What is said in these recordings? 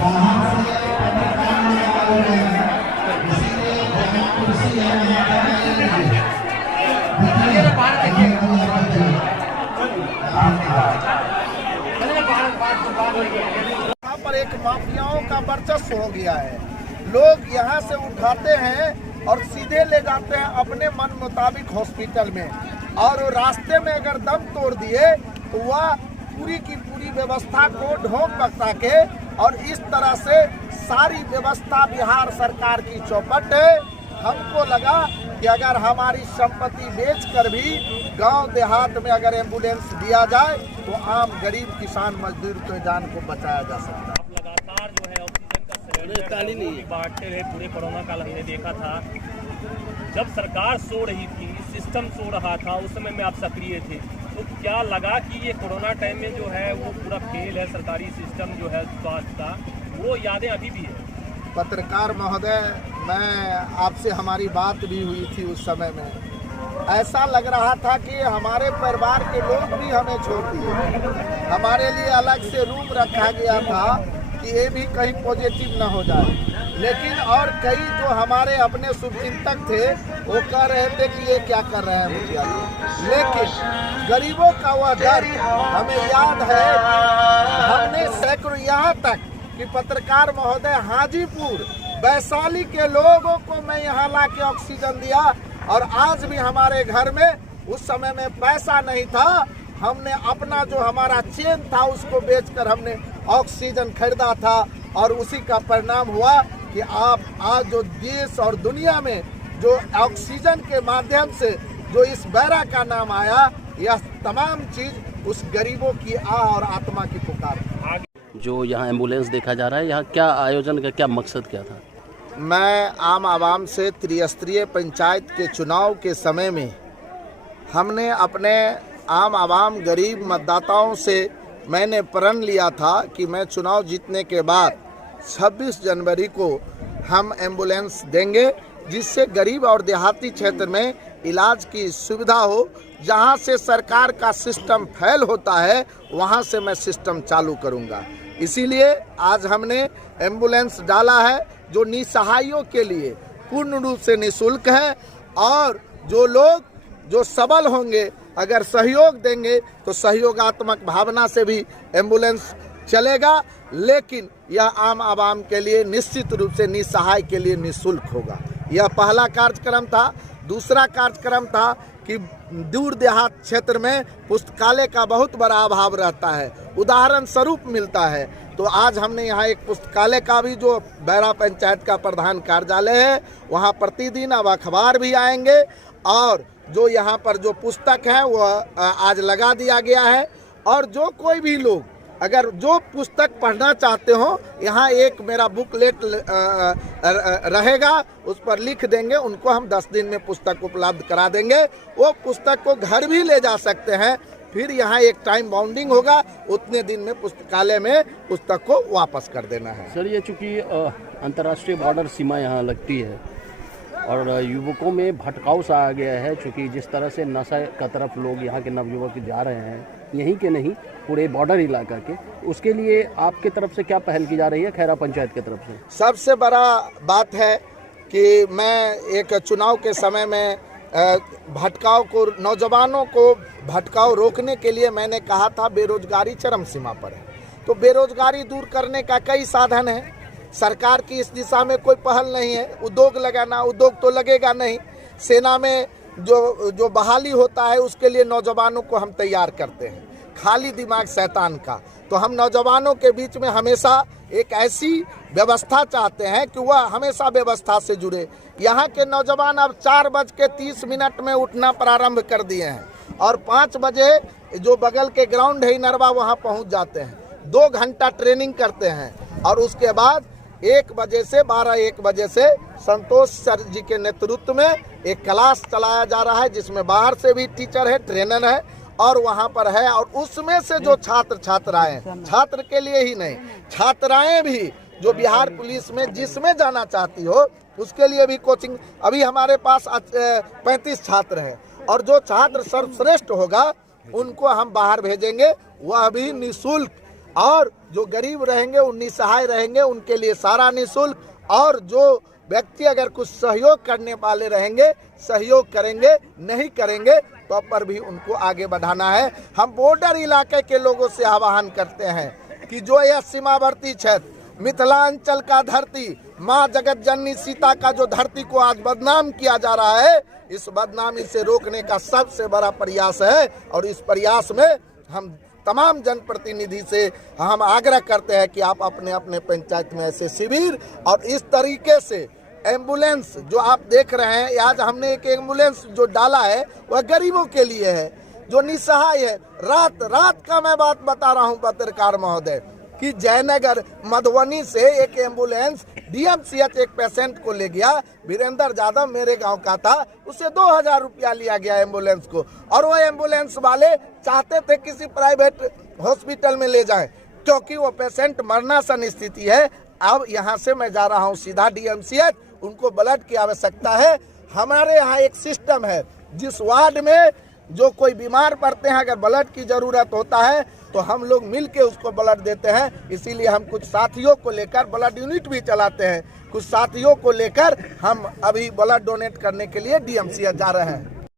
यहाँ पर एक माफियाओं का वर्चस्व हो गया है। लोग यहाँ से उठाते हैं और सीधे ले जाते हैं अपने मन मुताबिक हॉस्पिटल में, और रास्ते में अगर दम तोड़ दिए तो वह पूरी की पूरी व्यवस्था को ढोंग बकता के, और इस तरह से सारी व्यवस्था बिहार सरकार की चौपट है। हमको लगा कि अगर हमारी संपत्ति बेचकर भी गांव देहात में अगर एम्बुलेंस दिया जाए तो आम गरीब किसान मजदूर के जान को बचाया जा सकता है। आप लगातार जो है ऑक्सीजन का सिलेंडर बांटते रहे, पूरे कोरोना काल हमने देखा था। जब सरकार सो रही थी, सिस्टम सो रहा था, उस समय में आप सक्रिय थे, तो क्या लगा कि ये कोरोना टाइम में जो है वो पूरा फेल है सरकारी सिस्टम जो है स्वास्थ्य का, वो यादें अभी भी है? पत्रकार महोदय, मैं आपसे हमारी बात भी हुई थी उस समय में। ऐसा लग रहा था कि हमारे परिवार के लोग भी हमें छोड़ दिए। हमारे लिए अलग से रूम रखा गया था कि ये भी कहीं पॉजिटिव ना हो जाए, लेकिन और कई जो हमारे अपने शुभचिंतक थे वो कह रहे थे कि ये क्या कर रहे हैं मुखिया जी। लेकिन गरीबों का वह दर्द हमें याद है। हमने सैकड़ों, यहाँ तक कि पत्रकार महोदय हाजीपुर वैशाली के लोगों को मैं यहाँ ला के ऑक्सीजन दिया, और आज भी हमारे घर में उस समय में पैसा नहीं था, हमने अपना जो हमारा चेन था उसको बेचकर हमने ऑक्सीजन खरीदा था, और उसी का परिणाम हुआ कि आप आज जो देश और दुनिया में जो ऑक्सीजन के माध्यम से जो इस बैरा का नाम आया, यह तमाम चीज उस गरीबों की और आत्मा की पुकार। जो यहाँ एम्बुलेंस देखा जा रहा है, यहाँ क्या आयोजन का क्या मकसद क्या था? मैं आम आवाम से त्रिस्तरीय पंचायत के चुनाव के समय में हमने अपने आम आवाम गरीब मतदाताओं से मैंने प्रण लिया था कि मैं चुनाव जीतने के बाद 26 जनवरी को हम एम्बुलेंस देंगे, जिससे गरीब और देहाती क्षेत्र में इलाज की सुविधा हो। जहां से सरकार का सिस्टम फेल होता है वहां से मैं सिस्टम चालू करूंगा। इसीलिए आज हमने एम्बुलेंस डाला है जो निसहायों के लिए पूर्ण रूप से निःशुल्क है, और जो लोग जो सबल होंगे अगर सहयोग देंगे तो सहयोगात्मक भावना से भी एम्बुलेंस चलेगा, लेकिन यह आम आवाम के लिए निश्चित रूप से निसहाय के लिए निःशुल्क होगा। यह पहला कार्यक्रम था। दूसरा कार्यक्रम था कि दूर देहात क्षेत्र में पुस्तकालय का बहुत बड़ा अभाव रहता है, उदाहरण स्वरूप मिलता है। तो आज हमने यहाँ एक पुस्तकालय का भी, जो बैरा पंचायत का प्रधान कार्यालय है, वहाँ प्रतिदिन अब अखबार भी आएंगे, और जो यहाँ पर जो पुस्तक है वो आज लगा दिया गया है। और जो कोई भी लोग अगर जो पुस्तक पढ़ना चाहते हो, यहाँ एक मेरा बुकलेट रहेगा, उस पर लिख देंगे, उनको हम 10 दिन में पुस्तक उपलब्ध करा देंगे। वो पुस्तक को घर भी ले जा सकते हैं। फिर यहाँ एक टाइम बाउंडिंग होगा, उतने दिन में पुस्तकालय में पुस्तक को वापस कर देना है। सर, ये चूँकि अंतर्राष्ट्रीय बॉर्डर सीमा यहाँ लगती है और युवकों में भटकाव सा आ गया है, चूँकि जिस तरह से नशा का तरफ लोग यहाँ के नवयुवक जा रहे हैं, यहीं के नहीं पूरे बॉर्डर इलाका के, उसके लिए आपके तरफ से क्या पहल की जा रही है खैरा पंचायत की तरफ से? सबसे बड़ा बात है कि मैं एक चुनाव के समय में भटकाव को, नौजवानों को भटकाव रोकने के लिए मैंने कहा था बेरोजगारी चरम सीमा पर है, तो बेरोजगारी दूर करने का कई साधन है। सरकार की इस दिशा में कोई पहल नहीं है। उद्योग लगाना, उद्योग तो लगेगा नहीं। सेना में जो बहाली होता है उसके लिए नौजवानों को हम तैयार करते हैं। खाली दिमाग शैतान का। तो हम नौजवानों के बीच में हमेशा एक ऐसी व्यवस्था चाहते हैं कि वह हमेशा व्यवस्था से जुड़े। यहाँ के नौजवान अब 4:30 में उठना प्रारंभ कर दिए हैं, और 5 बजे जो बगल के ग्राउंड है इनरवा, वहाँ पहुँच जाते हैं। 2 घंटा ट्रेनिंग करते हैं, और उसके बाद 1 बजे से 12-1 बजे से संतोष सर जी के नेतृत्व में एक क्लास चलाया जा रहा है, जिसमें बाहर से भी टीचर है, ट्रेनर है, और वहाँ पर है। और उसमें से जो छात्राएं, छात्र के लिए ही नहीं, छात्राएं भी जो बिहार पुलिस में जिसमें जाना चाहती हो उसके लिए भी कोचिंग। अभी हमारे पास 35 छात्र हैं, और जो छात्र सर्वश्रेष्ठ होगा उनको हम बाहर भेजेंगे, वह भी निःशुल्क और जो गरीब रहेंगे, उन निसहाय रहेंगे, उनके लिए सारा निःशुल्क, और जो व्यक्ति अगर कुछ सहयोग करने वाले रहेंगे सहयोग करेंगे, नहीं करेंगे तो पर भी उनको आगे बढ़ाना है। हम बॉर्डर इलाके के लोगों से आह्वान करते हैं कि जो यह सीमावर्ती क्षेत्र मिथिलांचल का धरती, माँ जगत जननी सीता का जो धरती को आज बदनाम किया जा रहा है, इस बदनामी से रोकने का सबसे बड़ा प्रयास है। और इस प्रयास में हम तमाम जनप्रतिनिधि से हम आग्रह करते हैं कि आप अपने अपने पंचायत में ऐसे शिविर और इस तरीके से एम्बुलेंस जो आप देख रहे हैं, आज हमने एक एम्बुलेंस जो डाला है वह गरीबों के लिए है, जो निसहाय है। रात का मैं बात बता रहा हूं पत्रकार महोदय कि जयनगर मधुबनी से एक एम्बुलेंस डीएमसीएच एक पेशेंट को ले गया, वीरेंद्र यादव मेरे गांव का था, उसे 2000 रुपया लिया गया एम्बुलेंस को, और वो एम्बुलेंस वाले चाहते थे किसी प्राइवेट हॉस्पिटल में ले जाएं क्योंकि वो पेशेंट मरणासन स्थिति है। अब यहाँ से मैं जा रहा हूँ सीधा डीएमसीएच, उनको ब्लड की आवश्यकता है। हमारे यहाँ एक सिस्टम है, जिस वार्ड में जो कोई बीमार पड़ते हैं अगर ब्लड की जरूरत होता है तो हम लोग मिल के उसको ब्लड देते हैं। इसीलिए हम कुछ साथियों को लेकर ब्लड यूनिट भी चलाते हैं, कुछ साथियों को लेकर हम अभी ब्लड डोनेट करने के लिए डीएमसीएच जा रहे हैं।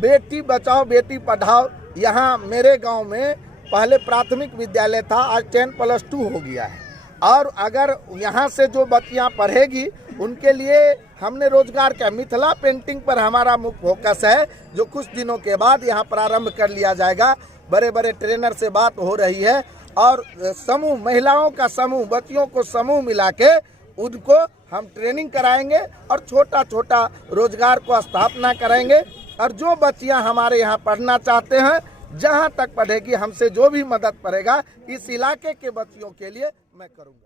बेटी बचाओ बेटी पढ़ाओ, यहाँ मेरे गांव में पहले प्राथमिक विद्यालय था, आज 10+2 हो गया है, और अगर यहाँ से जो बच्चियाँ पढ़ेगी उनके लिए हमने रोजगार का मिथिला पेंटिंग पर हमारा मुख्य फोकस है, जो कुछ दिनों के बाद यहाँ प्रारंभ कर लिया जाएगा। बड़े बड़े ट्रेनर से बात हो रही है, और समूह महिलाओं का समूह, बच्चियों को समूह मिला के उनको हम ट्रेनिंग कराएंगे और छोटा छोटा रोजगार को स्थापना करेंगे। और जो बच्चियां हमारे यहाँ पढ़ना चाहते हैं, जहां तक पढ़ेगी, हमसे जो भी मदद पड़ेगा इस इलाके के बच्चियों के लिए मैं करूँगा।